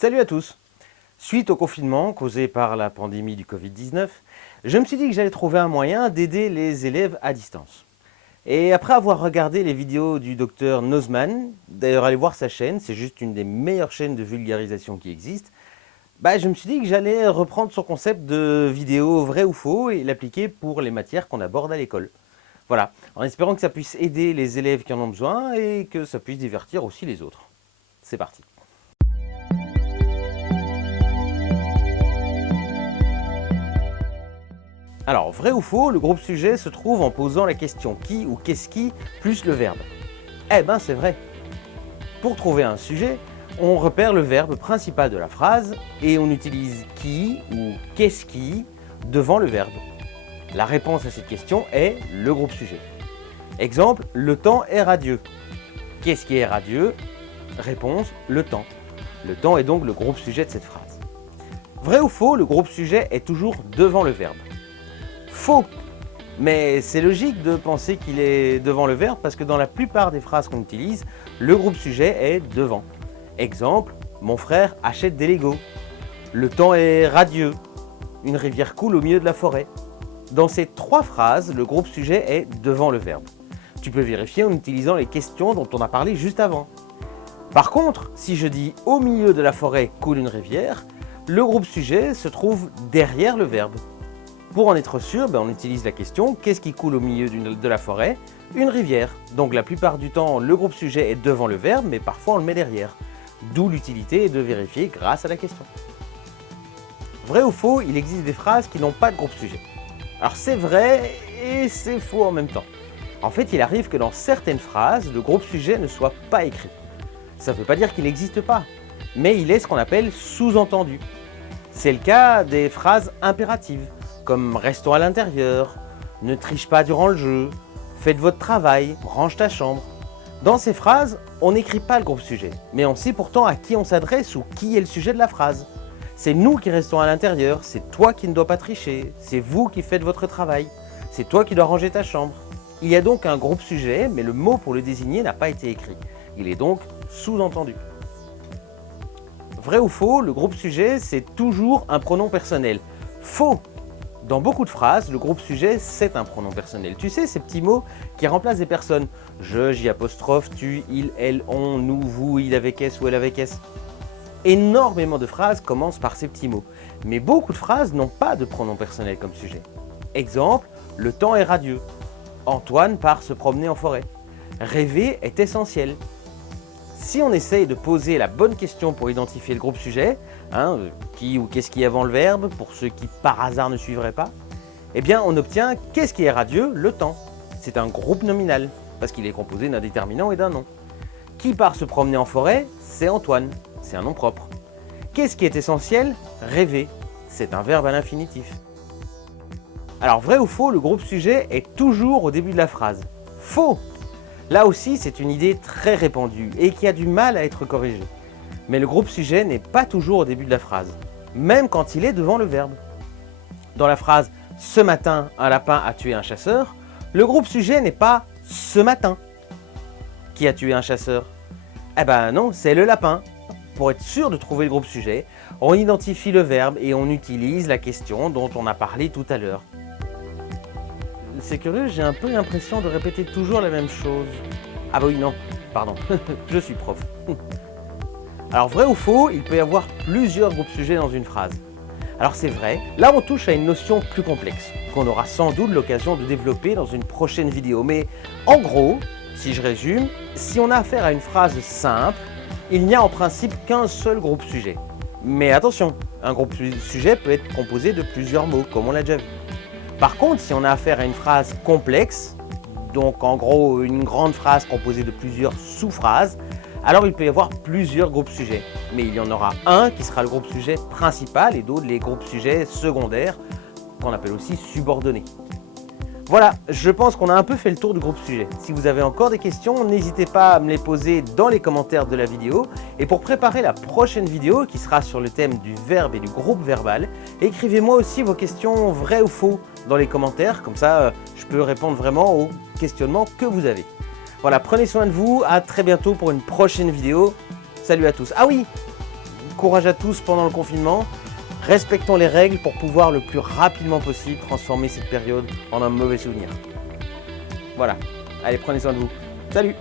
Salut à tous! Suite au confinement causé par la pandémie du Covid-19, je me suis dit que j'allais trouver un moyen d'aider les élèves à distance. Et après avoir regardé les vidéos du docteur Nozman, d'ailleurs allez voir sa chaîne, c'est juste une des meilleures chaînes de vulgarisation qui existent, je me suis dit que j'allais reprendre son concept de vidéo vrai ou faux et l'appliquer pour les matières qu'on aborde à l'école. Voilà, en espérant que ça puisse aider les élèves qui en ont besoin et que ça puisse divertir aussi les autres. C'est parti! Alors, vrai ou faux, le groupe sujet se trouve en posant la question qui ou qu'est-ce qui plus le verbe. Eh ben c'est vrai. Pour trouver un sujet, on repère le verbe principal de la phrase et on utilise qui ou qu'est-ce qui devant le verbe. La réponse à cette question est le groupe sujet. Exemple, le temps est radieux. Qu'est-ce qui est radieux? Réponse, le temps. Le temps est donc le groupe sujet de cette phrase. Vrai ou faux, le groupe sujet est toujours devant le verbe. Faux, mais c'est logique de penser qu'il est devant le verbe parce que dans la plupart des phrases qu'on utilise, le groupe sujet est devant. Exemple, mon frère achète des Legos. Le temps est radieux. Une rivière coule au milieu de la forêt. Dans ces trois phrases, le groupe sujet est devant le verbe. Tu peux vérifier en utilisant les questions dont on a parlé juste avant. Par contre, si je dis au milieu de la forêt coule une rivière, le groupe sujet se trouve derrière le verbe. Pour en être sûr, on utilise la question « Qu'est-ce qui coule au milieu de la forêt ?» Une rivière. Donc la plupart du temps, le groupe sujet est devant le verbe, mais parfois on le met derrière. D'où l'utilité de vérifier grâce à la question. Vrai ou faux, il existe des phrases qui n'ont pas de groupe sujet. Alors c'est vrai et c'est faux en même temps. En fait, il arrive que dans certaines phrases, le groupe sujet ne soit pas écrit. Ça ne veut pas dire qu'il n'existe pas, mais il est ce qu'on appelle sous-entendu. C'est le cas des phrases impératives, comme « restons à l'intérieur »,« ne triche pas durant le jeu »,« faites votre travail »,« range ta chambre ». Dans ces phrases, on n'écrit pas le groupe sujet, mais on sait pourtant à qui on s'adresse ou qui est le sujet de la phrase. C'est nous qui restons à l'intérieur, c'est toi qui ne dois pas tricher, c'est vous qui faites votre travail, c'est toi qui dois ranger ta chambre. Il y a donc un groupe sujet, mais le mot pour le désigner n'a pas été écrit. Il est donc sous-entendu. Vrai ou faux, le groupe sujet, c'est toujours un pronom personnel. Faux! Dans beaucoup de phrases, le groupe sujet, c'est un pronom personnel. Tu sais, ces petits mots qui remplacent des personnes. Je, j'y apostrophe, tu, il, elle, on, nous, vous, il avec S ou elle avec S. Énormément de phrases commencent par ces petits mots. Mais beaucoup de phrases n'ont pas de pronom personnel comme sujet. Exemple, le temps est radieux. Antoine part se promener en forêt. Rêver est essentiel. Si on essaye de poser la bonne question pour identifier le groupe sujet, qui ou qu'est-ce qui est avant le verbe, pour ceux qui par hasard ne suivraient pas, on obtient qu'est-ce qui est radieux, le temps. C'est un groupe nominal, parce qu'il est composé d'un déterminant et d'un nom. Qui part se promener en forêt, c'est Antoine, c'est un nom propre. Qu'est-ce qui est essentiel? Rêver, c'est un verbe à l'infinitif. Alors vrai ou faux, le groupe sujet est toujours au début de la phrase. Faux! Là aussi, c'est une idée très répandue et qui a du mal à être corrigée. Mais le groupe sujet n'est pas toujours au début de la phrase, même quand il est devant le verbe. Dans la phrase « Ce matin, un lapin a tué un chasseur », le groupe sujet n'est pas « ce matin ». Qui a tué un chasseur? Non, c'est le lapin. Pour être sûr de trouver le groupe sujet, on identifie le verbe et on utilise la question dont on a parlé tout à l'heure. C'est curieux, j'ai un peu l'impression de répéter toujours la même chose. Ah bah oui, non, pardon, je suis prof. Alors vrai ou faux, il peut y avoir plusieurs groupes sujets dans une phrase. Alors c'est vrai, là on touche à une notion plus complexe, qu'on aura sans doute l'occasion de développer dans une prochaine vidéo. Mais en gros, si je résume, si on a affaire à une phrase simple, il n'y a en principe qu'un seul groupe sujet. Mais attention, un groupe sujet peut être composé de plusieurs mots, comme on l'a déjà vu. Par contre, si on a affaire à une phrase complexe, donc en gros une grande phrase composée de plusieurs sous-phrases, alors il peut y avoir plusieurs groupes sujets. Mais il y en aura un qui sera le groupe sujet principal et d'autres les groupes sujets secondaires, qu'on appelle aussi subordonnés. Voilà, je pense qu'on a un peu fait le tour du groupe sujet. Si vous avez encore des questions, n'hésitez pas à me les poser dans les commentaires de la vidéo. Et pour préparer la prochaine vidéo qui sera sur le thème du verbe et du groupe verbal, écrivez-moi aussi vos questions vraies ou faux dans les commentaires. Comme ça, je peux répondre vraiment aux questionnements que vous avez. Voilà, prenez soin de vous. À très bientôt pour une prochaine vidéo. Salut à tous. Ah oui, courage à tous pendant le confinement. Respectons les règles pour pouvoir le plus rapidement possible transformer cette période en un mauvais souvenir. Voilà, allez, prenez soin de vous. Salut!